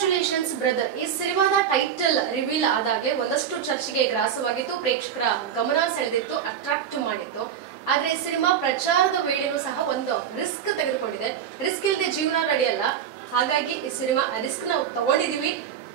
Congratulations brother. ಈ ಸಿನಿಮಾದ title reveal ಆದಾಗಲೇ ಒಂದಷ್ಟು ಚರ್ಚೆಗೆ ಗ್ರಾಸವಾಗಿತ್ತು, ಪ್ರೇಕ್ಷಕರ ಗಮನ ಸೆಳೆದಿತ್ತು, ಅಟ್ರಾಕ್ಟ್ ಮಾಡಿತ್ತು. ಆದ್ರೆ ಈ ಸಿನಿಮಾ ಪ್ರಚಾರದ ವೇಳೆನೂ ಸಹ ಒಂದು ರಿಸ್ಕ್ ತೆಗೆದುಕೊಂಡಿದೆ. ರಿಸ್ಕ್ ಇಲ್ಲದೆ ಜೀವನ ನಡೆಯಲ್ಲ. ಹಾಗಾಗಿ ಈ ಸಿನಿಮಾ ರಿಸ್ಕ್ ನಾವು ತಗೊಂಡಿದೀವಿ,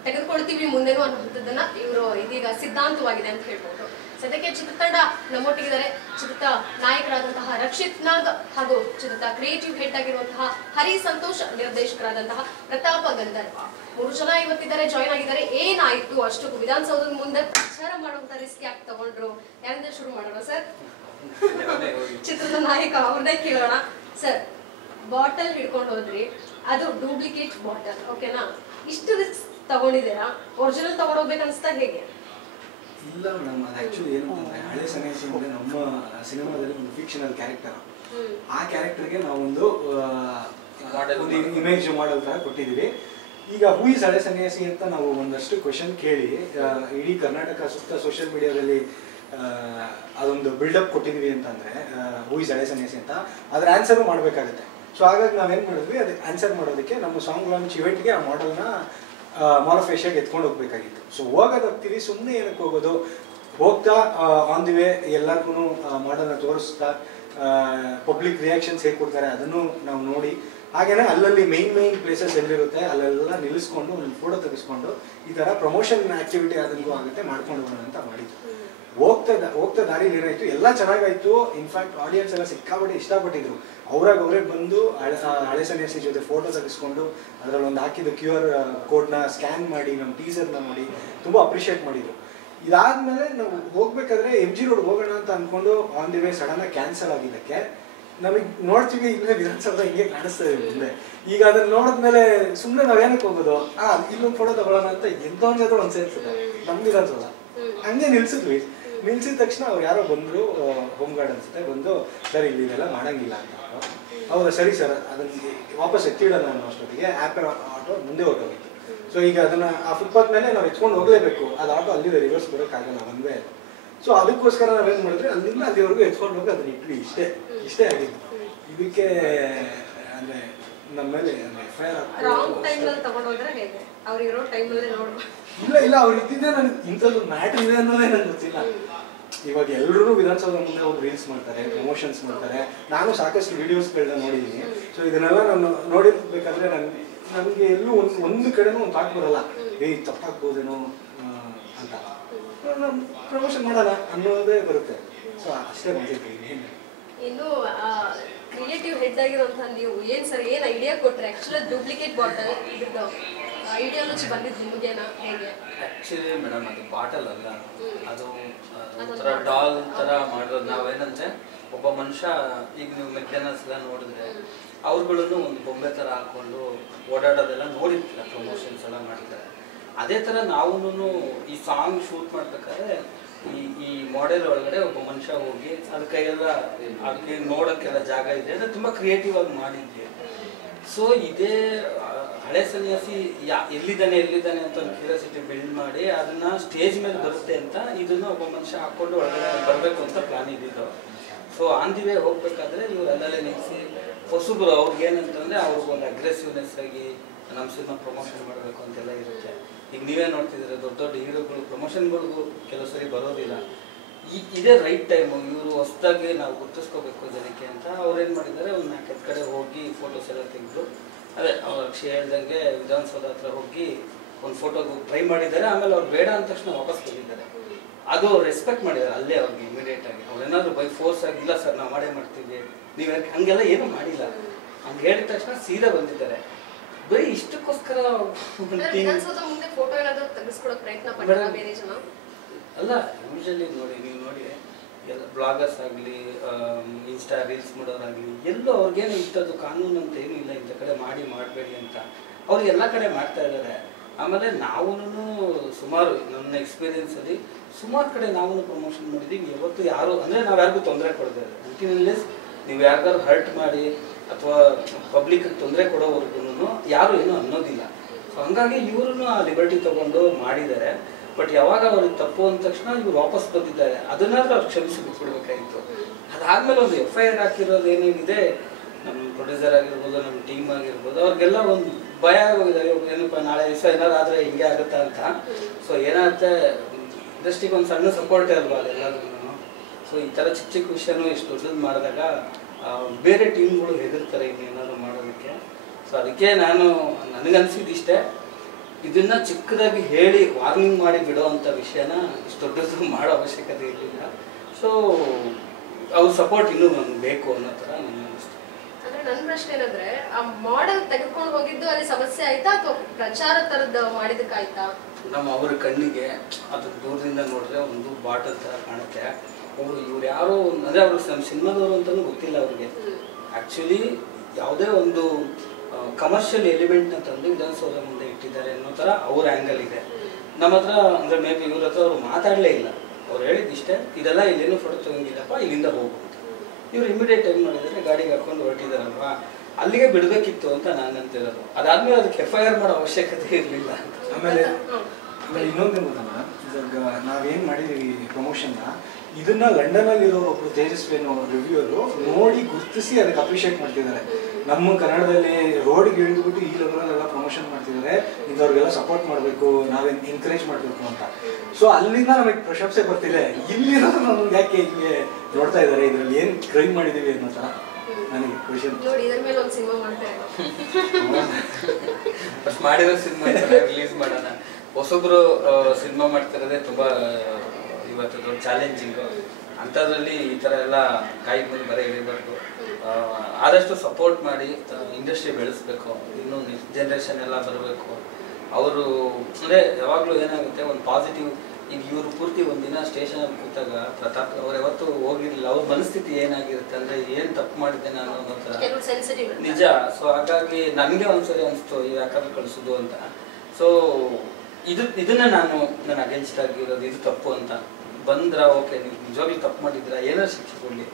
ತೆಗೆದುಕೊಳ್ತೀವಿ ಮುಂದೆನೂ ಅನ್ನುವಂಥದ್ದನ್ನ ಇವರು ಇದೀಗ ಸಿದ್ಧಾಂತವಾಗಿದೆ ಅಂತ ಹೇಳ್ಬೋದು. ಸದ್ಯಕ್ಕೆ ಚಿತ್ರತಂಡ ನಮ್ಮೊಟ್ಟಿಗಿದ್ದಾರೆ. ಚಿತ್ರದ ನಾಯಕರಾದಂತಹ ರಕ್ಷಿತ್ ನಾಗ್ ಹಾಗೂ ಚಿತ್ರದ ಕ್ರಿಯೇಟಿವ್ ಹೆಡ್ ಆಗಿರುವಂತಹ ಹರಿ ಸಂತೋಷ್, ನಿರ್ದೇಶಕರಾದಂತಹ ಪ್ರತಾಪ ಗಂಧರ್ವ, 3 ಜನ ಇವತ್ತಿದ್ದಾರೆ, ಜಾಯ್ನ್ ಆಗಿದ್ದಾರೆ. ಏನಾಯ್ತು ಅಷ್ಟು ವಿಧಾನಸೌಧದ ಮುಂದೆ ಪ್ರಚಾರ ಮಾಡುವಂತ ರಿಸ್ಕ್ ಯಾಕೆ ತಗೊಂಡ್ರು? ಯಾರಿಂದ ಶುರು ಮಾಡೋಣ ಸರ್? ಚಿತ್ರದ ನಾಯಕ ಅವ್ರನ್ನೇ ಕೇಳೋಣ ಸರ್. ಬಾಟಲ್ ಹಿಡ್ಕೊಂಡು ಹೋದ್ರಿ, ಅದು ಡೂಪ್ಲಿಕೇಟ್ ಬಾಟಲ್, ಓಕೆನಾ? ಇಷ್ಟು ರಿಸ್ಕ್ ತಗೊಂಡಿದ್ದೀರಾ, ಒರಿಜಿನಲ್ ತಗೊಂಡೋಗ್ಬೇಕನ್ಸ್ತಾ ಹೇಗೆ? ಇಲ್ಲ ಮೇಡಮ್, ಅದು ಆಕ್ಚುಲಿ ಏನು ಅಂತಂದ್ರೆ ಹಳೆ ಸನ್ಯಾಸಿ ಅಂದ್ರೆ ನಮ್ಮ ಸಿನಿಮಾದಲ್ಲಿ ಒಂದು ಫಿಕ್ಷನಲ್ ಕ್ಯಾರೆಕ್ಟರ್. ಆ ಕ್ಯಾರೆಕ್ಟರ್ಗೆ ನಾವೊಂದು ಇಮೇಜ್ ಮಾಡಲ್ ತರ ಕೊಟ್ಟಿದ್ದೀವಿ. ಈಗ ಹೂ ಇಸ್ ಹಳೆ ಸನ್ಯಾಸಿ ಅಂತ ನಾವು ಒಂದಷ್ಟು ಕ್ವಶನ್ ಕೇಳಿ ಇಡೀ ಕರ್ನಾಟಕ ಸುತ್ತ ಸೋಷಿಯಲ್ ಮೀಡಿಯಾದಲ್ಲಿ ಅದೊಂದು ಬಿಲ್ಡಪ್ ಕೊಟ್ಟಿದ್ವಿ ಅಂತಂದ್ರೆ ಹೂ ಇಸ್ ಹಳೆ ಸನ್ಯಾಸಿ ಅಂತ ಅದ್ರ ಆನ್ಸರ್ ಮಾಡಬೇಕಾಗುತ್ತೆ. ಸೊ ಹಾಗಾಗಿ ನಾವೇನ್ ಮಾಡಿದ್ವಿ, ಅದಕ್ಕೆ ಆನ್ಸರ್ ಮಾಡೋದಕ್ಕೆ ನಮ್ಮ ಸಾಂಗ್ ಲಾಂಚ್ ಇವೆಂಟ್ಗೆ ಆ ಮಾಡೆಲ್ನ ಮಾಲ್ ಆಫ್ ಏಷ್ಯಾಗೆ ಎತ್ಕೊಂಡು ಹೋಗ್ಬೇಕಾಗಿತ್ತು. ಸೊ ಹೋಗೋದಾಗ್ತೀವಿ, ಸುಮ್ಮನೆ ಏನಕ್ಕೆ ಹೋಗೋದು, ಹೋಗ್ತಾ ಆನ್ ದಿ ವೇ ಎಲ್ಲರಿಗೂ ಮಾಡೆಲ್ನ ತೋರಿಸ್ತಾ ಪಬ್ಲಿಕ್ ರಿಯಾಕ್ಷನ್ಸ್ ಹೇಗೆ ಕೊಡ್ತಾರೆ ಅದನ್ನು ನಾವು ನೋಡಿ, ಹಾಗೇನೆ ಅಲ್ಲಲ್ಲಿ ಮೇನ್ ಪ್ಲೇಸಸ್ ಎಲ್ಲಿರುತ್ತೆ ಅಲ್ಲೆಲ್ಲ ನಿಲ್ಲಿಸ್ಕೊಂಡು ಒಂದು ಫೋಟೋ ತೆಗೆಸ್ಕೊಂಡು ಈ ಥರ ಪ್ರಮೋಷನ್ ಆಕ್ಟಿವಿಟಿ ಆದಂಗೂ ಆಗುತ್ತೆ ಮಾಡ್ಕೊಂಡು ಹೋಗೋಣ ಅಂತ ಮಾಡಿದ್ದು. ಹೋಗ್ತಾ ದಾರಿಲಿ ಏನಾಯ್ತು, ಎಲ್ಲ ಚೆನ್ನಾಗಾಯ್ತು. ಇನ್ಫ್ಯಾಕ್ಟ್ ಆಡಿಯನ್ಸ್ ಎಲ್ಲ ಸಿಕ್ಕಾಪಟ್ಟೆ ಇಷ್ಟಪಟ್ಟಿದ್ರು. ಅವರೇ ಬಂದು ಹಳೆ ಸನ್ಯಾಸಿ ಜೊತೆ ಫೋಟೋ ತೆಗೆಸ್ಕೊಂಡು ಅದರಲ್ಲಿ ಒಂದು ಹಾಕಿದ್ದು QR ಕೋಡ್ನ ಸ್ಕ್ಯಾನ್ ಮಾಡಿ ನಮ್ಮ ಟೀಸರ್ನ ನೋಡಿ ತುಂಬ ಅಪ್ರಿಷಿಯೇಟ್ ಮಾಡಿದ್ರು. ಇದಾದ್ಮೇಲೆ ನಾವು ಹೋಗ್ಬೇಕಾದ್ರೆ MG ರೋಡ್ ಹೋಗೋಣ ಅಂತ ಅಂದ್ಕೊಂಡು ಆನ್ ದಿ ವೇ ಸಡನ್ ಆಗಿ ಕ್ಯಾನ್ಸಲ್ ಆಗಿದ್ದಕ್ಕೆ ನಮಗೆ ನೋಡ್ತೀವಿ ಇಲ್ಲೇ ವಿಧಾನಸೌಧ ಹಿಂಗೆ ಕಾಣಿಸ್ತಾ ಇದೆ ಮುಂದೆ. ಈಗ ಅದನ್ನ ನೋಡಿದ್ಮೇಲೆ ಸುಮ್ಮನೆ ನಾವೇನಕ್ಕೆ ಹೋಗೋದು, ಇಲ್ಲೊಂದು ಫೋಟೋ ತಗೊಳ್ಳೋಣ ಅಂತ ಎಂತೊಂದು ಜೊತೆ ಒಂದು ಸೇರ್ಸುತ್ತೆ ನಮ್ಮ ವಿಧಾನಸೌಧ. ಹಂಗೆ ನಿಲ್ಸಿದ್ವಿ. ನಿಲ್ಸಿದ ತಕ್ಷಣ ಅವ್ರು ಯಾರೋ ಬಂದರು, ಹೋಮ್ ಗಾರ್ಡ್ ಅನ್ಸುತ್ತೆ, ಬಂದು ಸರ್ ಇಲ್ಲಿ ಇದೆಲ್ಲ ಮಾಡಂಗಿಲ್ಲ ಅಂತ. ಹೌದಾ ಸರಿ ಸರ್, ಅದನ್ನ ವಾಪಸ್ ಎತ್ತಿಡೋಣ ಅನ್ನೋ ಅಷ್ಟೊತ್ತಿಗೆ ಆ್ಯಪರ್ ಆಟೋ ಮುಂದೆ ಹೊರಟೋಗಿತ್ತು. ಸೊ ಈಗ ಅದನ್ನ ಆ ಫುಟ್ಪಾತ್ ಮೇಲೆ ನಾವು ಎತ್ಕೊಂಡು ಹೋಗಲೇಬೇಕು, ಅದು ಆಟೋ ಅಲ್ಲಿದೆ, ರಿವರ್ಸ್ ಬರೋಕ್ಕಾಗಲ್ಲ ಒಂದೇ. ಸೊ ಅದಕ್ಕೋಸ್ಕರ ನಾವೇನು ಮಾಡಿದ್ರೆ ಅಲ್ಲಿಂದ ಅಲ್ಲಿವರೆಗೂ ಎತ್ಕೊಂಡು ಹೋಗಿ ಅದನ್ನ ಇಟ್ವಿ. ಇಷ್ಟೇ ಆಗಿತ್ತು. ಇದಕ್ಕೆ ಅಂದರೆ ನಮ್ಮ ಮೇಲೆ FIR ಇಲ್ಲ ಅವ್ರು ಇದ್ದಿದ್ದೆ ನನಗೆ ಇಂಥದ್ದು ಮ್ಯಾಟ್ರ್ ಇದೆ ಅನ್ನೋದೇ ನನಗೆ ಗೊತ್ತಿಲ್ಲ. ಇವಾಗ ಎಲ್ಲರೂ ವಿಧಾನಸೌಧ ಮುಂದೆ ಹೋಗಿ ರೀಲ್ಸ್ ಮಾಡ್ತಾರೆ, ಪ್ರಮೋಷನ್ಸ್ ಮಾಡ್ತಾರೆ. ನಾನು ಸಾಕಷ್ಟು ವಿಡಿಯೋಸ್ಗಳನ್ನ ನೋಡಿದ್ದೀನಿ. ಸೊ ಇದನ್ನೆಲ್ಲ ನಾನು ನೋಡಿರ್ಬೇಕಾದ್ರೆ ನನಗೆ ಎಲ್ಲೂ ಒಂದು ಕಡೆನೂ ಒಂದು ಥಾಟ್ ಬರಲ್ಲ, ತಪ್ಪಾಗ್ಬೋದೇನೋ ಅಂತ. ನಾನು ಪ್ರಮೋಷನ್ ಮಾಡೋಣ ಅನ್ನೋದೇ ಬರುತ್ತೆ. ಸೊ ಅಷ್ಟೇ ಮಾಡಿದ್ದೀನಿ. ಇನ್ನು ಕ್ರಿಯೇಟಿವ್ ಹೆಡ್ ಆಗಿರುವಂತಹ ನೀವು ಏನ್ ಸರ್ ಏನ್ ಐಡಿಯಾ ಕೊಟ್ರೆ? ಆಕ್ಚುಲಿ ಡೂಪ್ಲಿಕೇಟ್ ಬಾಟಲ್ ಇದ್ದು ಐಡಿಯಾಲಜಿ ಬಂದಿದ್ದು ನಿಮಗೇನಾ ಹೇಗೆ? ಆಕ್ಚುಲಿ ಮೇಡಮ್ ಅದು ಬಾಟಲ್ ಅಲ್ಲ, ಅದು ಒಂಥರ ಡಾಲ್ ತರ ಮಾಡೋದು. ನಾವೇನಂದ್ರೆ ಒಬ್ಬ ಮನುಷ್ಯ, ಈಗ ನೀವು ಮೆಕ್ಡೊನಾಲ್ಡ್ಸ್ ಎಲ್ಲ ನೋಡಿದ್ರೆ ಅವ್ರುಗಳನ್ನು ಒಂದು ಬೊಂಬೆ ತರ ಹಾಕೊಂಡು ಓಡಾಡೋದೆಲ್ಲ ನೋಡಿರ್ತೀರ, ಪ್ರಮೋಷನ್ಸ್ ಎಲ್ಲ ಮಾಡ್ತಾರೆ. ಅದೇ ತರ ನಾವು ಈ ಸಾಂಗ್ ಶೂಟ್ ಮಾಡ್ಬೇಕಾದ್ರೆ ಈ ಮಾಡೆಲ್ ಒಳಗಡೆ ಒಬ್ಬ ಮನುಷ್ಯ ಹೋಗಿ ಅದ್ರ ಕೈಯೆಲ್ಲ ಅದಕ್ಕೆ ನೋಡೋಕ್ಕೆಲ್ಲ ಜಾಗ ಇದೆ, ಅಂದ್ರೆ ತುಂಬಾ ಕ್ರಿಯೇಟಿವ್ ಆಗಿ ಮಾಡಿದ್ವಿ. ಸೊ ಇದೇ ಹಳೆ ಸನ್ಯಾಸಿ ಎಲ್ಲಿದ್ದಾನೆ ಅಂತ ಒಂದು ಕ್ಯೂರಿಯಾಸಿಟಿ ಬಿಲ್ಡ್ ಮಾಡಿ ಅದನ್ನ ಸ್ಟೇಜ್ ಮೇಲೆ ಬರುತ್ತೆ ಅಂತ ಇದನ್ನ ಒಬ್ಬ ಮನುಷ್ಯ ಹಾಕೊಂಡು ಒಳಗಡೆ ಬರಬೇಕು ಅಂತ ಪ್ಲಾನ್ ಇದ್ದಿದ್ದು. ಸೊ ಆನ್ ದಿ ವೇ ಹೋಗ್ಬೇಕಾದ್ರೆ ಇವರೆಲ್ಲೇ ನಿಲ್ಲಿಸಿ ಹೊಸಬ್ರು ಅವ್ರಿಗೆ ಏನಂತಂದ್ರೆ ಅವ್ರಿಗೆ ಒಂದು ಅಗ್ರೆಸಿವ್ನೆಸ್ ಆಗಿ ನಮ್ಮ ಸಿನಿಮಾ ಪ್ರಮೋಷನ್ ಮಾಡಬೇಕು ಅಂತೆಲ್ಲ ಇರುತ್ತೆ. ಈಗ ನೀವೇ ನೋಡ್ತಿದ್ರೆ ದೊಡ್ಡ ಹೀರೋಗಳು ಪ್ರಮೋಷನ್ಗಳಿಗೂ ಕೆಲವು ಸರಿ ಬರೋದಿಲ್ಲ. ಇದೇ ರೈಟ್ ಟೈಮು, ಇವರು ಹೊಸದಾಗಿ ನಾವು ಗುರ್ತಿಸ್ಕೋಬೇಕು ಜನಕ್ಕೆ ಅಂತ ಅವ್ರೇನು ಮಾಡಿದ್ದಾರೆ, ಒಂದು 4 ಕಡೆ ಹೋಗಿ ಫೋಟೋಸ್ ಎಲ್ಲ ತೆಗೆದು, ಅದೇ ಅವ್ರು ಅಕ್ಷಯ್ ಹೇಳ್ದಂಗೆ ವಿಧಾನಸೌಧ ಹತ್ರ ಹೋಗಿ ಒಂದು ಫೋಟೋಗೆ ಟ್ರೈ ಮಾಡಿದ್ದಾರೆ. ಆಮೇಲೆ ಅವ್ರು ಬೇಡ ಅಂದ ತಕ್ಷಣ ವಾಪಸ್ ಬಂದಿದ್ದಾರೆ. ಅದು ಅವ್ರು ರೆಸ್ಪೆಕ್ಟ್ ಮಾಡಿದ್ದಾರೆ ಅಲ್ಲೇ ಅವ್ರಿಗೆ ಇಮಿಡಿಯೇಟ್ ಆಗಿ. ಅವ್ರೇನಾದ್ರು ಬೈ ಫೋರ್ಸ್ ಆಗಿ ಇಲ್ಲ ಸರ್ ನಾವು ಮಾಡ್ತೀವಿ ನೀವು ಹಂಗೆಲ್ಲ ಏನೂ ಮಾಡಿಲ್ಲ, ಹಂಗೆ ಹೇಳಿದ ತಕ್ಷಣ ಸೀದಾ ಬಂದಿದ್ದಾರೆ. ಬರೀ ಇಷ್ಟಕ್ಕೋಸ್ಕರ ಅಲ್ಲ. ಯೂಶಲಿ ನೋಡಿ, ನೀವು ನೋಡಿ ಎಲ್ಲ ಬ್ಲಾಗರ್ಸ್ ಆಗಲಿ, ಇನ್ಸ್ಟಾ ರೀಲ್ಸ್ ಮಾಡೋರಾಗಲಿ, ಎಲ್ಲೂ ಅವ್ರಿಗೇನು ಇಂಥದ್ದು ಕಾನೂನು ಅಂತ ಏನೂ ಇಲ್ಲ, ಇಂಥ ಕಡೆ ಮಾಡಬೇಡಿ ಅಂತ. ಅವ್ರು ಎಲ್ಲ ಕಡೆ ಮಾಡ್ತಾ ಇದ್ದಾರೆ. ಆಮೇಲೆ ನಾವು ಸುಮಾರು ನನ್ನ ಎಕ್ಸ್ಪೀರಿಯನ್ಸಲ್ಲಿ ಸುಮಾರು ಕಡೆ ನಾವು ಪ್ರಮೋಷನ್ ಮಾಡಿದ್ದೀವಿ. ಯಾವತ್ತು ಯಾರು ಅಂದರೆ ನಾವು ಯಾರಿಗೂ ತೊಂದರೆ ಕೊಡೋದಿಲ್ಲ. ಅಂಟಿನಲ್ಲಿಸ್ ನೀವು ಯಾರಿಗಾರು ಹರ್ಟ್ ಮಾಡಿ ಅಥವಾ ಪಬ್ಲಿಕ್ ತೊಂದರೆ ಕೊಡೋವರೆಗೂ ಯಾರು ಏನೂ ಅನ್ನೋದಿಲ್ಲ. ಸೊ ಹಂಗಾಗಿ ಇವರು ಆ ಲಿಬರ್ಟಿ ತಗೊಂಡು ಮಾಡಿದ್ದಾರೆ. ಬಟ್ ಯಾವಾಗ ಅವ್ರಿಗೆ ತಪ್ಪು ಅಂದ ತಕ್ಷಣ ಇವ್ರು ವಾಪಸ್ ಬಂದಿದ್ದಾರೆ. ಅದನ್ನಾದ್ರೂ ಅವ್ರು ಕ್ಷಮಿಸಿ ಬಿಟ್ಬಿಡ್ಬೇಕಾಗಿತ್ತು. ಅದಾದ್ಮೇಲೆ ಒಂದು FIR ಹಾಕಿರೋದು ಏನೇನಿದೆ ನಮ್ಮ ಪ್ರೊಡ್ಯೂಸರ್ ಆಗಿರ್ಬೋದು, ನಮ್ಮ ಟೀಮ್ ಆಗಿರ್ಬೋದು, ಅವ್ರಿಗೆಲ್ಲ ಒಂದು ಭಯ ಆಗೋಗಿದೆ, ಏನಪ್ಪ ನಾಳೆ ದಿವಸ ಏನಾದ್ರು ಆದರೆ ಹಿಂಗೆ ಆಗುತ್ತಾ ಅಂತ. ಸೊ ಏನಾಗುತ್ತೆ, ಇಂಡಸ್ಟ್ರಿಗೆ ಒಂದು ಸಣ್ಣ ಸಪೋರ್ಟ್ ಇರಲ್ವಾ ಅದೆಲ್ಲದೂ. ಸೊ ಈ ಥರ ಚಿಕ್ಕ ಚಿಕ್ಕ ವಿಷಯನೂ ಇಷ್ಟು ದೊಡ್ಡದು ಮಾಡಿದಾಗ ಬೇರೆ ಟೀಮ್ಗಳು ಹೆದರ್ತಾರೆ ಇನ್ನೇನಾದ್ರು ಮಾಡೋದಕ್ಕೆ. ಸೊ ಅದಕ್ಕೆ ನನಗನ್ಸಿದ್ದು ಇಷ್ಟೇ, ಇದನ್ನ ಚಿಕ್ಕದಾಗಿ ಹೇಳಿ ವಾರ್ನಿಂಗ್ ಮಾಡಿ ಬಿಡೋ ಅಂಥ ವಿಷಯನ ಇಷ್ಟು ದೊಡ್ಡದು ಮಾಡೋ ಅವಶ್ಯಕತೆ ಇರಲಿಲ್ಲ. ಸೊ ಅವ್ರ ಸಪೋರ್ಟ್ ಇನ್ನೂ ನನಗೆ ಬೇಕು ಅನ್ನೋ ಥರ ನನಗೆ ಅನಿಸ್ತು. ಅಂದ್ರೆ ನನ್ನ ಪ್ರಶ್ನೆ ಏನಂದ್ರೆ, ಆ ಮಾಡೆಲ್ ತೆಗೆದುಕೊಂಡು ಹೋಗಿದ್ದು ಅಲ್ಲಿ ಸಮಸ್ಯೆ ಆಯ್ತಾ ಅಥವಾ ಪ್ರಚಾರ ತರದ್ದು ಮಾಡಿದಕ್ಕಾಯ್ತಾ? ಅವ್ರ ಕಣ್ಣಿಗೆ ಅದು ದೂರದಿಂದ ನೋಡಿದ್ರೆ ಒಂದು ಬಾಟಲ್ ಥರ ಕಾಣುತ್ತೆ. ಇವ್ರು ಯಾರೋ ಅಂದರೆ ಅವ್ರು ನಮ್ಮ ಸಿನಿಮಾದವರು ಅಂತಲೂ ಗೊತ್ತಿಲ್ಲ ಅವ್ರಿಗೆ. ಆ್ಯಕ್ಚುಲಿ ಯಾವುದೇ ಒಂದು ಕಮರ್ಷಿಯಲ್ ಎಲಿಮೆಂಟ್ನ ತಂದು ವಿಧಾನಸೌಧ ಮುಂದೆ ಇಟ್ಟಿದ್ದಾರೆ ಅನ್ನೋ ಥರ ಅವ್ರ ಆ್ಯಂಗಲ್ ಇದೆ. ನಮ್ಮ ಹತ್ರ ಅಂದರೆ ಮೇ ಬಿ ಇವ್ರ ಹತ್ರ ಅವ್ರು ಮಾತಾಡಲೇ ಇಲ್ಲ. ಅವ್ರು ಹೇಳಿದಿಷ್ಟೇ, ಇದೆಲ್ಲ ಇಲ್ಲೇನು ಫೋಟೋ ತೊಗೊಂಡಿಲ್ಲಪ್ಪ, ಇಲ್ಲಿಂದ ಹೋಗು ಅಂತ. ಇವ್ರು ಇಮಿಡಿಯೇಟ್ ಏನು ಮಾಡಿದರೆ ಗಾಡಿಗೆ ಹಾಕೊಂಡು ಹೊರಟಿದಾರಲ್ವಾ, ಅಲ್ಲಿಗೆ ಬಿಡಬೇಕಿತ್ತು ಅಂತ ನಾನು ಅಂತಿರೋದು. ಅದಾದ್ಮೇಲೆ ಅದಕ್ಕೆ FIR ಮಾಡೋ ಅವಶ್ಯಕತೆ ಇರಲಿಲ್ಲ. ಆಮೇಲೆ ಇನ್ನೊಂದು ಗೊತ್ತಲ್ಲ, ಇವಾಗ ನಾವೇನು ಮಾಡಿದ್ದೀವಿ ಪ್ರಮೋಷನ್ನ, ಇದನ್ನ ಲಂಡನಲ್ಲಿ ಒಬ್ರು ತೇಜಸ್ವಿ ಅನ್ನೋ ರಿವ್ಯೂರು ನೋಡಿ ಗುರುತಿಸಿ ಅದಕ್ಕೆ ಅಪ್ರಿಷಿಯೇಟ್ ಮಾಡ್ತಿದ್ದಾರೆ. ನಮ್ಮ ಕನ್ನಡದಲ್ಲಿ ರೋಡ್ಗೆ ಇಳಿದ್ಬಿಟ್ಟು ಈ ಲೆವೆಲೆಲ್ಲ ಪ್ರಮೋಷನ್ ಮಾಡ್ತಿದ್ದಾರೆ, ಇಂಥವ್ರಿಗೆಲ್ಲ ಸಪೋರ್ಟ್ ಮಾಡಬೇಕು, ನಾವೇನು ಎನ್ಕರೇಜ್ ಮಾಡಬೇಕು ಅಂತ. ಸೊ ಅಲ್ಲಿಂದ ನಮಗೆ ಪ್ರಶಂಸೆ ಬರ್ತಿದೆ. ಇಲ್ಲಿರೋದು ನಮ್ಗೆ ಯಾಕೆ ಹಿಂಗೆ ನೋಡ್ತಾ ಇದ್ದಾರೆ, ಇದರಲ್ಲಿ ಏನು ಕ್ರೈಮ್ ಮಾಡಿದ್ದೀವಿ ಅನ್ನೋ ಥರ ನನಗೆ ಕ್ವೆಶ್ಚನ್. ನೋಡಿ ಇದ್ರ ಮೇಲೆ ಒಂದು ಸಿನಿಮಾ ಮಾಡ್ತಾರೆ. ಮಾಡಿರೋ ಸಿನಿಮಾ ರಿಲೀಸ್ ಮಾಡೋಣ. ಹೊಸೊಬ್ರು ಸಿನಿಮಾ ಮಾಡ್ತಿರೋದೇ ತುಂಬಾ ಇವತ್ತು ದೊಡ್ಡ ಚಾಲೆಂಜಿಂಗು. ಅಂಥದ್ರಲ್ಲಿ ಈ ಥರ ಎಲ್ಲ ಕಾಯಿ ಮೇಲೆ ಬರೀ ಇಳಿಬಾರ್ದು. ಆದಷ್ಟು ಸಪೋರ್ಟ್ ಮಾಡಿ ಇಂಡಸ್ಟ್ರಿ ಬೆಳೆಸ್ಬೇಕು. ಇನ್ನೂ ನೆಕ್ಸ್ಟ್ ಜನ್ರೇಷನ್ ಎಲ್ಲ ಬರಬೇಕು. ಅವರು ಅಂದರೆ ಯಾವಾಗಲೂ ಏನಾಗುತ್ತೆ, ಒಂದು ಪಾಸಿಟಿವ್. ಈಗ ಇವರು ಪೂರ್ತಿ ಒಂದಿನ ಸ್ಟೇಷನಲ್ಲಿ ಕೂತಾಗ ಪ್ರತಾಪ್ ಅವ್ರು ಯಾವತ್ತೂ ಹೋಗಿರಲಿಲ್ಲ. ಅವ್ರ ಮನಸ್ಥಿತಿ ಏನಾಗಿರುತ್ತೆ ಅಂದರೆ, ಏನು ತಪ್ಪು ಮಾಡಿದ್ದೆ ನಾನು ಅನ್ನೋ ಥರ ನಿಜ. ಸೊ ಹಾಗಾಗಿ ನನಗೆ ಒಂದ್ಸರಿ ಅನಿಸ್ತು ಯಾಕಾದ್ರೂ ಕಳಿಸೋದು ಅಂತ. ಸೊ ಇದನ್ನ ನನ್ನ ಅಗೇನ್ಸ್ಟ್ ಆಗಿರೋದು, ಇದು ತಪ್ಪು ಅಂತ ಬಂದ್ರ ಓಕೆ, ನೀವು ನಿಜವಾಗ್ಲೂ ತಪ್ಪು ಮಾಡಿದ್ರ, ಏನಾದ್ರು ಶಿಕ್ಷೆ ಕೊಡಲಿ.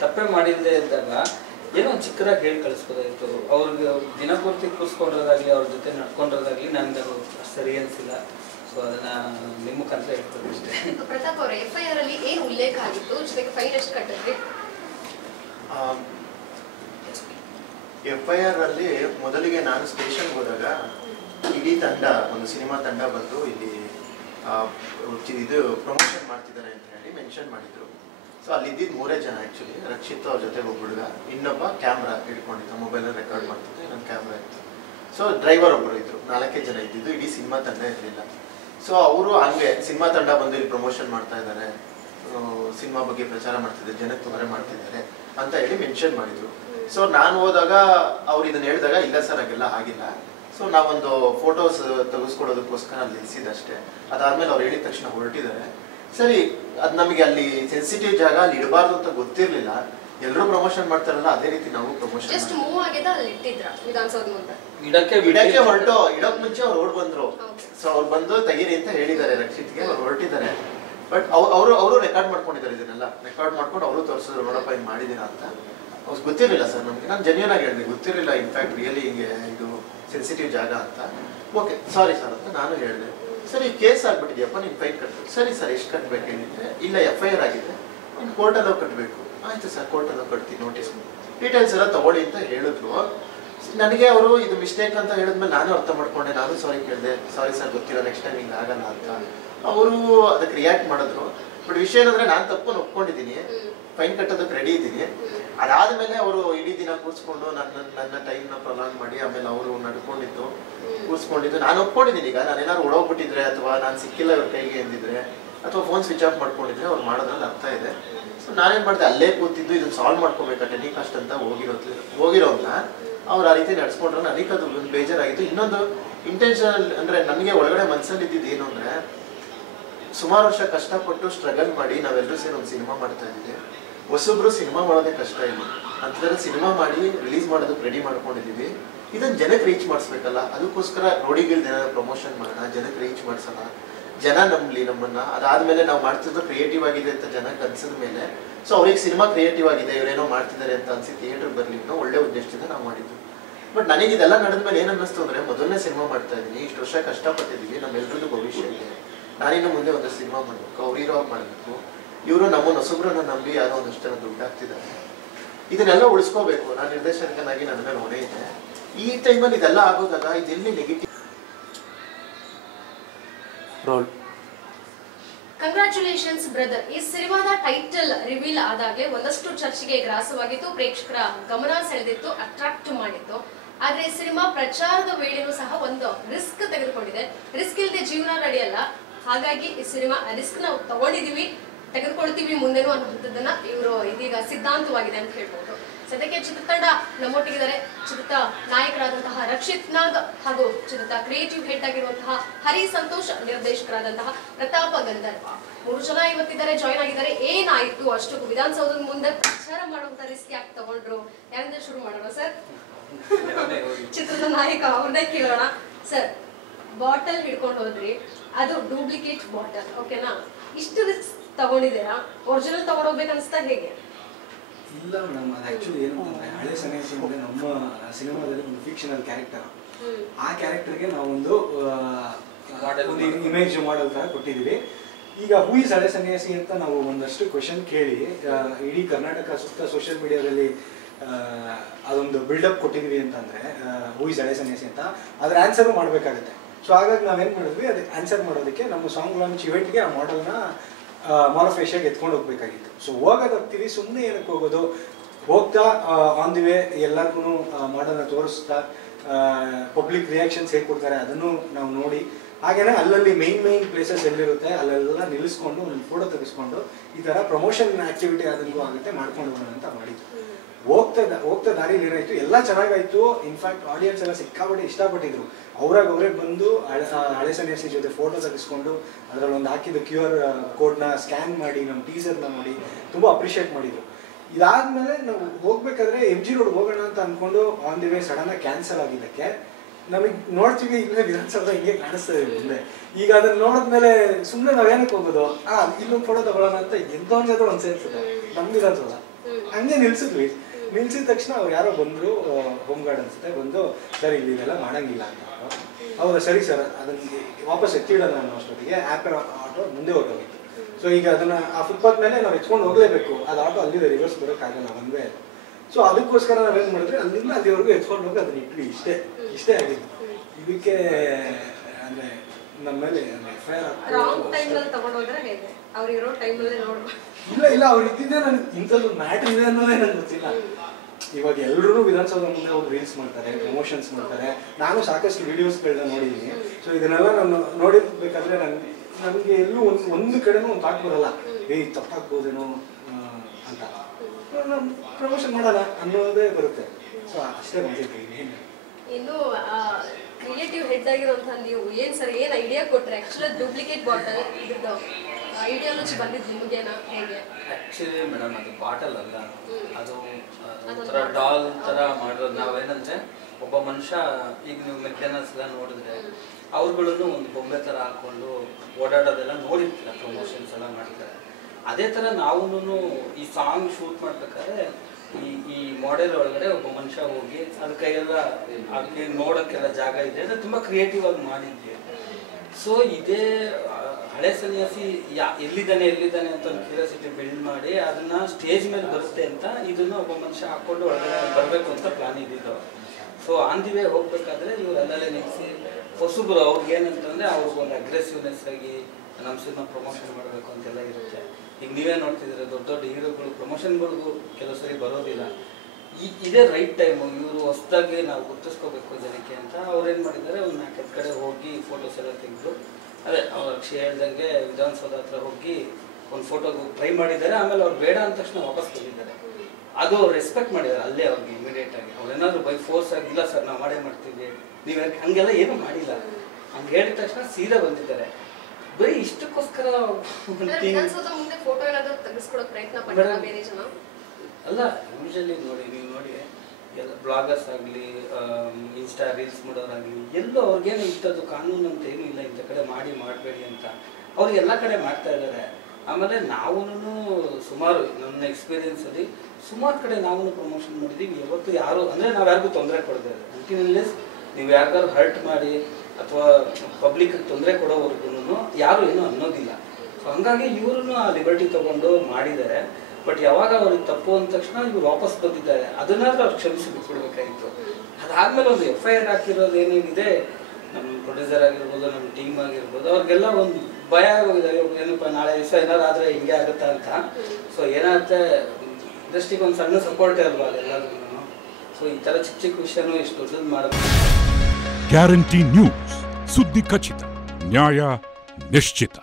ತಪ್ಪೇ ಮಾಡಿಲ್ಲದೆ ಇದ್ದಾಗ ಏನೋ ಚಿಕ್ಕದಾಗಿ ಹೇಳಿ ಕಳಿಸ್ಬೋದಾಯ್ತು. ಅವ್ರಿಗೆ ದಿನಪೂರ್ತಿ ಕೂರಿಸ್ಕೊಂಡಿರೋದಾಗ್ಲಿ, ಅವ್ರ ಜೊತೆ ನಡ್ಕೊಂಡಿರೋದಾಗ್ಲಿ ನನಗೆ ಅದು ಸರಿ ಅನಿಸಿಲ್ಲ. ಸೊ ಅದನ್ನ ನಿಮ್ಮ ಮುಖಾಂತರ ಹೇಳ್ಬೋದು ಅಷ್ಟೇ. ಪ್ರತಾಪ್ ಅವರ FIR ಅಲ್ಲಿ ಏನು ಉಲ್ಲೇಖ ಆಗಿತ್ತು, ಜೊತೆಗೆ ಫೈನ್ ಎಷ್ಟು ಕಟ್ಟಿದ್ರಿ? FIR ಅಲ್ಲಿ ಮೊದಲಿಗೆ ನಾನು ಸ್ಟೇಷನ್ಗೆ ಹೋದಾಗ ಇಡೀ ತಂಡ, ಒಂದು ಸಿನಿಮಾ ತಂಡ ಬಂದು ಇಲ್ಲಿ ಇದು ಪ್ರಮೋಷನ್ ಮಾಡ್ತಿದ್ದಾರೆ ಅಂತ ಹೇಳಿ ಮೆನ್ಷನ್ ಮಾಡಿದ್ರು. ಸೊ ಅಲ್ಲಿ ಇದ್ದಿದ್ದು 3 ಜನ ಆ್ಯಕ್ಚುಲಿ. ರಕ್ಷಿತ್ ಅವ್ರ ಜೊತೆ ಒಬ್ಬ ಹುಡುಗ, ಇನ್ನೊಬ್ಬ ಕ್ಯಾಮ್ರಾ ಇಟ್ಕೊಂಡಿದ್ದ, ಮೊಬೈಲಲ್ಲಿ ರೆಕಾರ್ಡ್ ಮಾಡ್ತಿದ್ದೆ, ಇನ್ನೊಂದು ಕ್ಯಾಮ್ರಾ ಇತ್ತು. ಸೊ ಡ್ರೈವರ್ ಒಬ್ಬರು ಇದ್ರು. 4 ಜನ ಇದ್ದಿದ್ದು, ಇಡೀ ಸಿನಿಮಾ ತಂಡ ಇರಲಿಲ್ಲ. ಸೊ ಅವರು ಹಂಗೆ ಸಿನಿಮಾ ತಂಡ ಬಂದು ಇಲ್ಲಿ ಪ್ರಮೋಷನ್ ಮಾಡ್ತಾ ಇದ್ದಾರೆ, ಸಿನಿಮಾ ಬಗ್ಗೆ ಪ್ರಚಾರ ಮಾಡ್ತಿದ್ದಾರೆ, ಜನಕ್ಕೆ ತೊಂದರೆ ಮಾಡ್ತಿದ್ದಾರೆ ಅಂತ ಹೇಳಿ ಮೆನ್ಷನ್ ಮಾಡಿದ್ರು. ಸೊ ನಾನು ಹೋದಾಗ ಅವ್ರು ಇದನ್ನ ಹೇಳಿದಾಗ, ಇಲ್ಲ ಸರ್ ಹಾಗೆಲ್ಲ ಆಗಿಲ್ಲ, ಸೊ ನಾವೊಂದು ಫೋಟೋಸ್ ತೆಗೆಸ್ಕೊಡೋದಕ್ಕೋಸ್ಕರ ಅಲ್ಲಿ ನಿಲ್ಸಿದ್ದಷ್ಟೇ. ಅದಾದ್ಮೇಲೆ ಅವ್ರು ಹೇಳಿದ ತಕ್ಷಣ ಹೊರಟಿದ್ದಾರೆ. ಸರಿ, ಅದು ನಮಗೆ ಅಲ್ಲಿ ಸೆನ್ಸಿಟಿವ್ ಜಾಗ, ಅಲ್ಲಿ ಇಡಬಾರ್ದು ಅಂತ ಗೊತ್ತಿರಲಿಲ್ಲ. ಎಲ್ಲರೂ ಪ್ರಮೋಷನ್ ಮಾಡ್ತಾರಲ್ಲ, ಅದೇ ರೀತಿ ನಾವು ಪ್ರಮೋಷನ್ ಇಡಕ್ಕೆ ಹೊರಟು, ಇಡಕ್ ಮುಂಚೆ ಅವ್ರು ಓಡ್ ಬಂದ್ರು. ಸೊ ಅವ್ರು ಬಂದು ತೆಗೀರಿ ಅಂತ ಹೇಳಿದ್ದಾರೆ ರಕ್ಷಿತ್ಗೆ, ಅವ್ರು ಹೊರಟಿದ್ದಾರೆ. ಬಟ್ ಅವರು ರೆಕಾರ್ಡ್ ಮಾಡ್ಕೊಂಡಿದ್ದಾರೆ, ಇದನ್ನೆಲ್ಲ ರೆಕಾರ್ಡ್ ಮಾಡ್ಕೊಂಡು ಅವರು ತೋರಿಸಿದ್ರು, ನೋಡಪ್ಪ ಹಿಂಗೆ ಮಾಡಿದ್ದೀರಾ ಅಂತ. ಅವ್ರು ಗೊತ್ತಿರಲಿಲ್ಲ ಸರ್ ನಮಗೆ, ನಾನು ಜೆನ್ಯೂನ್ ಆಗಿ ಹೇಳಿದೆ, ಗೊತ್ತಿರಲಿಲ್ಲ ಇನ್ಫ್ಯಾಕ್ಟ್ ರಿಯಲಿ ಹಿಂಗೆ ಇದು ಸೆನ್ಸಿಟಿವ್ ಜಾಗ ಅಂತ. ಓಕೆ ಸಾರಿ ಸರ್ ಅಂತ ನಾನು ಹೇಳಿದೆ. ಸರಿ, ಕೇಸ್ ಆಗ್ಬಿಟ್ಟಿದ್ಯಪ್ಪ, ನೀನು ಫೈನ್ ಕಟ್ಟಬೇಕು. ಸರಿ ಸರ್, ಎಷ್ಟು ಕಟ್ಟಬೇಕು ಹೇಳಿದ್ರೆ, ಇಲ್ಲ FIR ಆಗಿದೆ, ನೀನು ಕೋರ್ಟಲ್ಲಿ ಹೋಗಿ ಕಟ್ಟಬೇಕು. ಆಯ್ತು ಸರ್, ಕೋರ್ಟಲ್ಲಿ ಹೋಗಿ ಕಟ್ತೀನಿ, ನೋಟಿಸ್ ಡೀಟೇಲ್ಸ್ ಎಲ್ಲ ತಗೊಳ್ಳಿ ಅಂತ ಹೇಳಿದ್ರು. ನನಗೆ ಅವರು ಇದು ಮಿಸ್ಟೇಕ್ ಅಂತ ಹೇಳಿದ್ಮೇಲೆ ನಾನು ಅರ್ಥ ಮಾಡ್ಕೊಂಡೆ, ನಾನು ಸಾರಿ ಕೇಳಿದೆ, ಸಾರಿ ಸರ್ ಗೊತ್ತಿಲ್ಲ, ನೆಕ್ಸ್ಟ್ ಟೈಮ್ ಹಿಂಗೆ ಆಗಲ್ಲ ಅಂತ. ಅವರು ಅದಕ್ಕೆ ರಿಯಾಕ್ಟ್ ಮಾಡಿದ್ರು. ಬಟ್ ವಿಷಯ ಏನಂದ್ರೆ, ನಾನು ತಪ್ಪನ್ನು ಒಪ್ಕೊಂಡಿದ್ದೀನಿ, ಫೈನ್ ಕಟ್ಟೋದಕ್ಕೆ ರೆಡಿ ಇದ್ದೀನಿ. ಅದಾದ್ಮೇಲೆ ಅವರು ಇಡೀ ದಿನ ಕೂರಿಸ್ಕೊಂಡು ನನ್ನ ಟೈಮ್ನ ಪ್ರೊಲಾಂಗ್ ಮಾಡಿ, ಆಮೇಲೆ ಅವರು ನಡ್ಕೊಂಡಿದ್ದು ಕೂರಿಸ್ಕೊಂಡಿದ್ದು ನಾನು ಒಪ್ಕೊಂಡಿದ್ದೀನಿ. ಈಗ ನಾನು ಏನಾದ್ರು ಓಡೋಗ್ಬಿಟ್ಟಿದ್ರೆ, ಅಥವಾ ನಾನು ಸಿಕ್ಕಿಲ್ಲ ಇವ್ರ ಕೈಗೆ ಎಂದಿದ್ರೆ, ಅಥವಾ ಫೋನ್ ಸ್ವಿಚ್ ಆಫ್ ಮಾಡ್ಕೊಂಡಿದ್ರೆ ಅವ್ರು ಮಾಡೋದ್ರಲ್ಲಿ ಅರ್ಥ ಇದೆ. ಸೊ ನಾನೇನು ಮಾಡಿದೆ, ಅಲ್ಲೇ ಕೂತಿದ್ದು ಇದನ್ನು ಸಾಲ್ವ್ ಮಾಡ್ಕೋಬೇಕಾ ಟೆಕ್ನಿಕಾಸ್ಟ್ ಅಂತ ಹೋಗಿರೋದನ್ನ ಅವ್ರು ಆ ರೀತಿ ನಡ್ಸ್ಕೊಂಡ್ರೆ ನನಗೆ ಅದು ಒಂದು ಬೇಜಾರಾಗಿತ್ತು. ಇನ್ನೊಂದು ಇಂಟೆನ್ಷನಲ್ ಅಂದರೆ, ನನಗೆ ಒಳಗಡೆ ಮನಸ್ಸಲ್ಲಿ ಇದ್ದಿದ್ದು ಏನು ಅಂದರೆ, ಸುಮಾರು ವರ್ಷ ಕಷ್ಟಪಟ್ಟು ಸ್ಟ್ರಗಲ್ ಮಾಡಿ ನಾವೆಲ್ಲರೂ ಸೇರಿ ಒಂದು ಸಿನಿಮಾ ಮಾಡ್ತಾ ಇದ್ದೀವಿ. ಹೊಸೊಬ್ರು ಸಿನಿಮಾ ಮಾಡೋದೇ ಕಷ್ಟ ಇಲ್ಲ, ಅಂಥದ್ರಲ್ಲಿ ಸಿನಿಮಾ ಮಾಡಿ ರಿಲೀಸ್ ಮಾಡೋದಕ್ಕೆ ರೆಡಿ ಮಾಡ್ಕೊಂಡಿದ್ದೀವಿ. ಇದನ್ನು ಜನಕ್ಕೆ ರೀಚ್ ಮಾಡಿಸ್ಬೇಕಲ್ಲ, ಅದಕ್ಕೋಸ್ಕರ ರೋಡಿಗಿಲ್ದ ಏನಾದ್ರು ಪ್ರಮೋಷನ್ ಮಾಡೋಣ, ಜನಕ್ಕೆ ರೀಚ್ ಮಾಡಿಸೋಣ, ಜನ ನಂಬಲಿ ನಮ್ಮನ್ನ. ಅದಾದ್ಮೇಲೆ ನಾವು ಮಾಡ್ತಿದ್ದು ಕ್ರಿಯೇಟಿವ್ ಆಗಿದೆ ಅಂತ ಜನಕ್ಕೆ ಅನ್ಸಿದ ಮೇಲೆ, ಸೊ ಅವ್ರಿಗೆ ಸಿನಿಮಾ ಕ್ರಿಯೇಟಿವ್ ಆಗಿದೆ, ಇವರೇನೋ ಮಾಡ್ತಿದ್ದಾರೆ ಅಂತ ಅನ್ಸಿ ಥಿಯೇಟರ್ ಬರಲಿ ಅನ್ನೋ ಒಳ್ಳೆ ಉದ್ದೇಶದಿಂದ ನಾವು ಮಾಡಿದ್ದು. ಬಟ್ ನನಗೆ ಇದೆಲ್ಲ ನಡೆದ್ಮೇಲೆ ಏನು ಅನ್ನಿಸ್ತು ಅಂದರೆ, ಮೊದಲನೇ ಸಿನಿಮಾ ಮಾಡ್ತಾ ಇದ್ದೀನಿ, ಇಷ್ಟು ವರ್ಷ ಕಷ್ಟಪಟ್ಟಿದ್ದೀವಿ, ನಮ್ಮೆಲ್ಲರಿಗೂ ಭವಿಷ್ಯ ಇದೆ, ನಾನಿನ್ನು ಮುಂದೆ ಒಂದು ಸಿನಿಮಾ ಮಾಡಬೇಕು, ಅವ್ರಿರೋ ಮಾಡಬೇಕು. ಇವರು ನಮ್ಮನ್ನು ಹೊಸಬ್ರನ್ನ ನಂಬಿ ಯಾರೋ ಒಂದಷ್ಟು ಜನ ದುಡ್ಡು ಹಾಕ್ತಿದ್ದಾರೆ. ಇದನ್ನೆಲ್ಲ ಉಳಿಸ್ಕೋಬೇಕು. ನಾನು ನಿರ್ದೇಶಕನಾಗಿ ನನ್ನ ಮೇಲೆ ಹೊಣೆ ಇದೆ. ಈ ಟೈಮಲ್ಲಿ ಇದೆಲ್ಲ ಆಗೋದಾಗ ಇದೆಲ್ಲಿ ನೆಗೆಟಿವ್ ರೋಲ್. Congratulations brother. ಈ ಸಿನಿಮಾದ ಟೈಟಲ್ ರಿವೀಲ್ ಆದಾಗಲೇ ಒಂದಷ್ಟು ಚರ್ಚೆಗೆ ಗ್ರಾಸವಾಗಿತ್ತು, ಪ್ರೇಕ್ಷಕರ ಗಮನ ಸೆಳೆದಿತ್ತು, ಅಟ್ರಾಕ್ಟ್ ಮಾಡಿತ್ತು. ಆದ್ರೆ ಈ ಸಿನಿಮಾ ಪ್ರಚಾರದ ವೇಳೆನೂ ಸಹ ಒಂದು ರಿಸ್ಕ್ ತೆಗೆದುಕೊಂಡಿದೆ. ರಿಸ್ಕ್ ಇಲ್ಲದೆ ಜೀವನ ನಡೆಯಲ್ಲ. ಹಾಗಾಗಿ ಈ ಸಿನಿಮಾ ರಿಸ್ಕ್ ನಾವು ತಗೊಂಡಿದೀವಿ, ತೆಗೆದುಕೊಳ್ತೀವಿ ಮುಂದೆನೂ ಅನ್ನೋದನ್ನ ಇವರು ಇದೀಗ ಸಿದ್ಧಾಂತವಾಗಿದೆ ಅಂತ ಹೇಳ್ಬೋದು. ಸದ್ಯಕ್ಕೆ ಚಿತ್ರತಂಡ ನಮ್ಮೊಟ್ಟಿಗಿದ್ದಾರೆ. ಚಿತ್ರದ ನಾಯಕರಾದಂತಹ ರಕ್ಷಿತ್ ನಾಗ್ ಹಾಗೂ ಚಿತ್ರದ ಕ್ರಿಯೇಟಿವ್ ಹೆಡ್ ಆಗಿರುವಂತಹ ಹರಿ ಸಂತೋಷ್, ನಿರ್ದೇಶಕರಾದಂತಹ ಪ್ರತಾಪ ಗಂಧರ್ವ, 3 ಜನ ಇವತ್ತಿದ್ದಾರೆ, ಜಾಯ್ನ್ ಆಗಿದ್ದಾರೆ. ಏನಾಯ್ತು ಅಷ್ಟಕ್ಕೂ ವಿಧಾನಸೌಧದ ಮುಂದೆ ಪ್ರಚಾರ ಮಾಡುವಂತ ರಿಸ್ಕ್ ಯಾಕೆ ತಗೊಂಡ್ರು? ಯಾರಿಂದ ಶುರು ಮಾಡೋಣ ಸರ್? ಚಿತ್ರದ ನಾಯಕ ಅವ್ರನ್ನೇ ಕೇಳೋಣ ಸರ್. ಬಾಟಲ್ ಹಿಡ್ಕೊಂಡು ಹೋದ್ರಿ, ಅದು ಡೂಪ್ಲಿಕೇಟ್ ಬಾಟಲ್, ಓಕೆನಾ? ಇಷ್ಟು ರಿಸ್ಕ್ ತಗೊಂಡಿದ್ದೀರಾ, ಒರಿಜಿನಲ್ ತಗೊಂಡೋಗ್ಬೇಕು ಅನ್ಸ್ತಾ ಹೇಗೆ? ಇಲ್ಲ ಮೇಡಮ್, ಅದು ಆಕ್ಚುಲಿ ಏನು ಅಂತಂದ್ರೆ ಹಳೆ ಸನ್ಯಾಸಿ ನಮ್ಮ ಸಿನಿಮಾದಲ್ಲಿ ಒಂದು ಫಿಕ್ಷನಲ್ ಕ್ಯಾರೆಕ್ಟರ್. ಆ ಕ್ಯಾರೆಕ್ಟರ್ಗೆ ನಾವೊಂದು ಇಮೇಜ್ ಮಾಡೆಲ್ ತರ ಕೊಟ್ಟಿದ್ದೀವಿ. ಈಗ ಹೂ ಇಸ್ ಹಳೆ ಸನ್ಯಾಸಿ ಅಂತ ನಾವು ಒಂದಷ್ಟು ಕ್ವಶನ್ ಕೇಳಿ ಇಡೀ ಕರ್ನಾಟಕ ಸುತ್ತ ಸೋಷಿಯಲ್ ಮೀಡಿಯಾದಲ್ಲಿ ಅದೊಂದು ಬಿಲ್ಡಪ್ ಕೊಟ್ಟಿದ್ವಿ ಅಂತಂದ್ರೆ ಹೂ ಇಸ್ ಹಳೆ ಸನ್ಯಾಸಿ ಅಂತ ಅದ್ರ ಆನ್ಸರ್ ಮಾಡಬೇಕಾಗುತ್ತೆ. ಸೊ ಹಾಗಾಗಿ ನಾವೇನ್ ಮಾಡಿದ್ವಿ, ಅದಕ್ಕೆ ಆನ್ಸರ್ ಮಾಡೋದಕ್ಕೆ ನಮ್ಮ ಸಾಂಗ್ ಲಾಂಚ್ ಇವೆಂಟ್ಗೆ ಆ ಮಾಡೆಲ್ನ ಮಾಲ್ ಆಫ್ ಏಷ್ಯಾಗೆ ಎತ್ಕೊಂಡು ಹೋಗ್ಬೇಕಾಗಿತ್ತು. ಸೊ ಹೋಗೋದಾಗ್ತೀವಿ, ಸುಮ್ಮನೆ ಏನಕ್ಕೆ ಹೋಗೋದು, ಹೋಗ್ತಾ ಆನ್ ದಿ ವೇ ಎಲ್ಲರಿಗೂ ಮಾಡಲ್ನ ತೋರಿಸ್ತಾ ಪಬ್ಲಿಕ್ ರಿಯಾಕ್ಷನ್ಸ್ ಹೇಗೆ ಕೊಡ್ತಾರೆ ಅದನ್ನು ನಾವು ನೋಡಿ, ಹಾಗೇನೆ ಅಲ್ಲಲ್ಲಿ ಮೇನ್ ಪ್ಲೇಸಸ್ ಎಲ್ಲಿರುತ್ತೆ ಅಲ್ಲೆಲ್ಲ ನಿಲ್ಲಿಸ್ಕೊಂಡು ಒಂದು ಫೋಟೋ ತೆಗೆಸ್ಕೊಂಡು ಈ ಥರ ಪ್ರಮೋಷನ್ ಆಕ್ಟಿವಿಟಿ ಆದಂಗೂ ಆಗುತ್ತೆ ಮಾಡ್ಕೊಂಡು ಹೋಗೋಣ ಅಂತ ಮಾಡಿದ್ದು. ಹೋಗ್ತಾ ದಾರಿಲಿ ಏನಾಯ್ತು, ಎಲ್ಲ ಚೆನ್ನಾಗಾಯ್ತು. ಇನ್ಫ್ಯಾಕ್ಟ್ ಆಡಿಯನ್ಸ್ ಎಲ್ಲ ಸಿಕ್ಕಾಪಟ್ಟೆ ಇಷ್ಟಪಟ್ಟಿದ್ರು. ಅವರೇ ಬಂದು ಹಳೆ ಸನ್ಯಾಸಿ ಜೊತೆ ಫೋಟೋ ತೆಗೆಸ್ಕೊಂಡು ಅದರಲ್ಲಿ ಒಂದು ಹಾಕಿದ್ದು QR ಕೋಡ್ನ ಸ್ಕ್ಯಾನ್ ಮಾಡಿ ನಮ್ಮ ಟೀಸರ್ನ ನೋಡಿ ತುಂಬ ಅಪ್ರಿಷಿಯೇಟ್ ಮಾಡಿದ್ರು. ಇದಾದ್ಮೇಲೆ ನಾವು ಹೋಗ್ಬೇಕಾದ್ರೆ MG ರೋಡ್ ಹೋಗೋಣ ಅಂತ ಅಂದ್ಕೊಂಡು ಆನ್ ದಿ ವೇ ಸಡನ್ ಆಗಿ ಕ್ಯಾನ್ಸಲ್ ಆಗಿದ್ದಕ್ಕೆ ನಮಗೆ ನೋಡ್ತೀವಿ ಇಲ್ಲೇ ವಿಧಾನಸೌಧ ಹಿಂಗೆ ಕಾಣಿಸ್ತಾ ಇದೆ ಮುಂದೆ. ಈಗ ಅದನ್ನ ನೋಡಿದ್ಮೇಲೆ ಸುಮ್ಮನೆ ನಾವೇನಕ್ಕೆ ಹೋಗೋದು, ಇಲ್ಲೊಂದು ಫೋಟೋ ತಗೊಳ್ಳೋಣ ಅಂತ ಎಂತ ಒಂದು ಸೇರ್ಸುತ್ತೆ ನಮ್ಮ ವಿಧಾನಸೌಧ. ಹಂಗೆ ನಿಲ್ಸಿದ್ವಿ. ನಿಲ್ಸಿದ ತಕ್ಷಣ ಅವ್ರು ಯಾರೋ ಬಂದರು, ಹೋಮ್ ಗಾರ್ಡ್ ಅನ್ಸುತ್ತೆ, ಬಂದು ಸರ್ ಇಲ್ಲಿ ಇದೆಲ್ಲ ಮಾಡಂಗಿಲ್ಲ ಅಂತ. ಹೌದಾ ಸರಿ ಸರ್, ಅದನ್ನ ವಾಪಸ್ ಎತ್ತಿಡೋಣ ಅನ್ನೋ ಅಷ್ಟೊತ್ತಿಗೆ ಆ್ಯಪ್ ಆಟೋ ಮುಂದೆ ಹೊರಟೋಗಿತ್ತು. ಸೊ ಈಗ ಅದನ್ನ ಆ ಫುಟ್ಪಾತ್ ಮೇಲೆ ನಾವು ಎತ್ಕೊಂಡು ಹೋಗಲೇಬೇಕು. ಅದು ಆಟೋ ಅಲ್ಲಿದೆ, ರಿವರ್ಸ್ ಬರೋಕ್ಕಾಗಲ್ಲ, ಒಂದೇ. ಸೊ ಅದಕ್ಕೋಸ್ಕರ ನಾವೇನು ಮಾಡಿದ್ರೆ ಅಲ್ಲಿಂದ ಅಲ್ಲಿವರೆಗೂ ಎತ್ಕೊಂಡು ಹೋಗಿ ಅದನ್ನ ಇಟ್ವಿ. ಇಷ್ಟೇ ಆಗಿತ್ತು. ಇದಕ್ಕೆ ಅಂದರೆ ನಮ್ಮ ಮೇಲೆ ಇಲ್ಲ ಅವ್ರು ಇದ್ದಿದ್ದೆ ನನಗೆ ಇಂಥದ್ದು ಮ್ಯಾಟ್ರ್ ಇದೆ ಅನ್ನೋದೇ ನನಗೆ ಗೊತ್ತಿಲ್ಲ. ಇವಾಗ ಎಲ್ಲರೂ ವಿಧಾನಸೌಧ ಮುಂದೆ ಹೋಗಿ ರೀಲ್ಸ್ ಮಾಡ್ತಾರೆ, ಪ್ರಮೋಷನ್ಸ್ ಮಾಡ್ತಾರೆ. ನಾನು ಸಾಕಷ್ಟು ವಿಡಿಯೋಸ್ಗಳನ್ನ ನೋಡಿದ್ದೀನಿ. ಸೊ ಇದನ್ನೆಲ್ಲ ನಾನು ನೋಡಿರ್ಬೇಕಾದ್ರೆ ನನಗೆ ಎಲ್ಲೂ ಒಂದು ಕಡೆನೂ ಒಂದು ಥಾಟ್ ಬರಲ್ಲ, ತಪ್ಪಾಗ್ಬೋದೇನೋ ಅಂತ. ನಾನು ಪ್ರಮೋಷನ್ ಮಾಡೋಣ ಅನ್ನೋದೇ ಬರುತ್ತೆ. ಸೊ ಅಷ್ಟೇ ಬಂದಿತ್ತು. ಇನ್ನು ಕ್ರಿಯೇಟಿವ್ ಹೆಡ್ ಆಗಿರುವಂತಹ ನೀವು ಏನ್ ಐಡಿಯಾ ಕೊಟ್ರೆ? ಆಕ್ಚುಲಿ ಡೂಪ್ಲಿಕೇಟ್ ಬಾಟಲ್ ಇದ್ದು ಐಡಿಯಾಲಜಿ ಬಂದಿದ್ದು ನಿಮಗೇನಾ ಹೇಗೆ? ಆಕ್ಚುಲಿ ಮೇಡಮ್ ಅದು ಬಾಟಲ್ ಅಲ್ಲ, ಅದು ಒಂಥರ ಡಾಲ್ ತರ ಮಾಡೋದು. ನಾವೇನಂದ್ರೆ ಒಬ್ಬ ಮನುಷ್ಯ, ಈಗ ನೀವು ಮೆಕ್ಡೊನಾಲ್ಡ್ಸ್ ಎಲ್ಲ ನೋಡಿದ್ರೆ ಅವ್ರುಗಳನ್ನು ಒಂದು ಬೊಂಬೆ ತರ ಹಾಕೊಂಡು ಓಡಾಡೋದೆಲ್ಲ ನೋಡಿರ್ತೀರ, ಪ್ರಮೋಷನ್ಸ್ ಎಲ್ಲ ಮಾಡ್ತಾರೆ. ಅದೇ ತರ ನಾವು ಈ ಸಾಂಗ್ ಶೂಟ್ ಮಾಡ್ಬೇಕಾದ್ರೆ ಈ ಮಾಡೆಲ್ ಒಳಗಡೆ ಒಬ್ಬ ಮನುಷ್ಯ ಹೋಗಿ ಅದ ಕೈಯೆಲ್ಲ ಅದಕ್ಕೆ ನೋಡೋಕ್ಕೆಲ್ಲ ಜಾಗ ಇದೆ, ಅಂದ್ರೆ ತುಂಬಾ ಕ್ರಿಯೇಟಿವ್ ಆಗಿ ಮಾಡಿದ್ವಿ. ಸೊ ಇದೇ ಹಳೆ ಸನ್ಯಾಸಿ ಎಲ್ಲಿದ್ದಾನೆ ಅಂತ ಒಂದು ಕ್ಯೂರಿಯಾಸಿಟಿ ಬಿಲ್ಡ್ ಮಾಡಿ ಅದನ್ನ ಸ್ಟೇಜ್ ಮೇಲೆ ಬರುತ್ತೆ ಅಂತ ಇದನ್ನ ಒಬ್ಬ ಮನುಷ್ಯ ಹಾಕೊಂಡು ಒಳಗಡೆ ಬರಬೇಕು ಅಂತ ಪ್ಲಾನ್ ಇದ್ದಿದ್ದು. ಸೊ ಆನ್ ದಿ ವೇ ಹೋಗ್ಬೇಕಾದ್ರೆ ಇವರೆಲ್ಲೇ ನಿಲ್ಲಿಸಿ ಹೊಸಬ್ರು ಅವ್ರಿಗೆ ಏನಂತಂದ್ರೆ ಅವ್ರಿಗೊಂದು ಅಗ್ರೆಸಿವ್ನೆಸ್ ಆಗಿ ನಮ್ಮ ಸಿನಿಮಾ ಪ್ರಮೋಷನ್ ಮಾಡಬೇಕು ಅಂತೆಲ್ಲ ಇರುತ್ತೆ. ಈಗ ನೀವೇ ನೋಡ್ತಿದ್ರೆ ದೊಡ್ಡ ಹೀರೋಗಳು ಪ್ರಮೋಷನ್ಗಳಿಗೂ ಕೆಲವು ಸರಿ ಬರೋದಿಲ್ಲ. ಇದೇ ರೈಟ್ ಟೈಮು, ಇವರು ಹೊಸದಾಗಿ ನಾವು ಗುರ್ತಿಸ್ಕೋಬೇಕು ಜನಕ್ಕೆ ಅಂತ ಅವ್ರೇನು ಮಾಡಿದ್ದಾರೆ, ಒಂದು 4 ಕಡೆ ಹೋಗಿ ಫೋಟೋಸ್ ಎಲ್ಲ ತೆಗೆದು, ಅದೇ ಅವ್ರ ಅಕ್ಷಿ ಹೇಳ್ದಂಗೆ ವಿಧಾನಸೌಧ ಹತ್ರ ಹೋಗಿ ಒಂದು ಫೋಟೋ ಟ್ರೈ ಮಾಡಿದ್ದಾರೆ. ಆಮೇಲೆ ಅವ್ರು ಬೇಡ ಅಂದ ತಕ್ಷಣ ವಾಪಸ್ ಬಂದಿದ್ದಾರೆ. ಅದು ರೆಸ್ಪೆಕ್ಟ್ ಮಾಡಿದ್ದಾರೆ ಅಲ್ಲೇ ಅವ್ರಿಗೆ ಇಮಿಡಿಯೇಟ್ ಆಗಿ. ಅವ್ರೇನಾದ್ರು ಬೈ ಫೋರ್ಸ್ ಆಗಿ ಇಲ್ಲ ಸರ್ ನಾವು ಮಾಡೇ ಮಾಡ್ತೀವಿ, ನೀವು ಹಂಗೆಲ್ಲ ಏನೂ ಮಾಡಿಲ್ಲ, ಹಂಗೆ ಹೇಳಿದ ತಕ್ಷಣ ಸೀದಾ ಬಂದಿದ್ದಾರೆ. ಬರೀ ಇಷ್ಟಕ್ಕೋಸ್ಕರ ಅಲ್ಲ. ಯೂಶಲಿ ನೀವು ನೋಡಿ ಎಲ್ಲ ಬ್ಲಾಗರ್ಸ್ ಆಗಲಿ, ಇನ್ಸ್ಟಾ ರೀಲ್ಸ್ ಮಾಡೋರಾಗಲಿ, ಎಲ್ಲೂ ಅವ್ರಿಗೇನು ಇಂಥದ್ದು ಕಾನೂನು ಅಂತ ಏನೂ ಇಲ್ಲ, ಇಂಥ ಕಡೆ ಮಾಡಬೇಡಿ ಅಂತ. ಅವ್ರು ಎಲ್ಲ ಕಡೆ ಮಾಡ್ತಾ ಇದ್ದಾರೆ. ಆಮೇಲೆ ನಾವು ಸುಮಾರು ನನ್ನ ಎಕ್ಸ್ಪೀರಿಯನ್ಸಲ್ಲಿ ಸುಮಾರು ಕಡೆ ನಾವು ಪ್ರಮೋಷನ್ ಮಾಡಿದ್ದೀವಿ. ಯಾವತ್ತು ಯಾರು ಅಂದರೆ ನಾವು ಯಾರಿಗೂ ತೊಂದರೆ ಕೊಡೋದೇ ಇಲ್ಲ. ಅಂಟಿನಲ್ಲಿಸ್ ನೀವು ಯಾರಿಗಾರು ಹರ್ಟ್ ಮಾಡಿ ಅಥವಾ ಪಬ್ಲಿಕ್ ತೊಂದರೆ ಕೊಡೋವರೆಗೂ ಯಾರು ಏನೂ ಅನ್ನೋದಿಲ್ಲ. ಸೊ ಹಂಗಾಗಿ ಇವರು ಆ ಲಿಬರ್ಟಿ ತೊಗೊಂಡು ಮಾಡಿದ್ದಾರೆ. ಬಟ್ ಯಾವಾಗ ಅವ್ರಿಗೆ ತಪ್ಪು ಅಂದ ತಕ್ಷಣ ಇವ್ರು ವಾಪಸ್ ಬಂದಿದ್ದಾರೆ, ಅದನ್ನಾದ್ರೂ ಅವ್ರು ಕ್ಷಮಿಸಿ ಬಿಟ್ಬಿಡ್ಬೇಕಾಗಿತ್ತು. ಅದಾದ್ಮೇಲೆ ಒಂದು FIR ಹಾಕಿರೋದು ಏನೇನಿದೆ, ನಮ್ಮ ಪ್ರೊಡ್ಯೂಸರ್ ಆಗಿರ್ಬೋದು, ನಮ್ಮ ಟೀಮ್ ಆಗಿರ್ಬೋದು, ಅವ್ರಿಗೆಲ್ಲ ಒಂದು ಭಯ ಆಗೋಗಿದೆ, ಏನಪ್ಪ ನಾಳೆ ದಿವಸ ಏನಾದ್ರು ಆದ್ರೆ ಹಿಂಗೆ ಆಗುತ್ತಾ ಅಂತ. ಸೊ ಏನಾಗುತ್ತೆ, ಇಂಡಸ್ಟ್ರಿಗೆ ಒಂದು ಸಣ್ಣ ಸಪೋರ್ಟೇ ಅಲ್ವಾ ಅದೆಲ್ಲದೂ. ಸೊ ಈ ಥರ ಚಿಕ್ಕ ಚಿಕ್ಕ ವಿಷಯನೂ ಇಷ್ಟು ದೊಡ್ಡದು ಮಾಡಬೇಕು. ಗ್ಯಾರಂಟಿ ನ್ಯೂಸ್, ಸುದ್ದಿ ಖಚಿತ, ನ್ಯಾಯ ನಿಶ್ಚಿತ.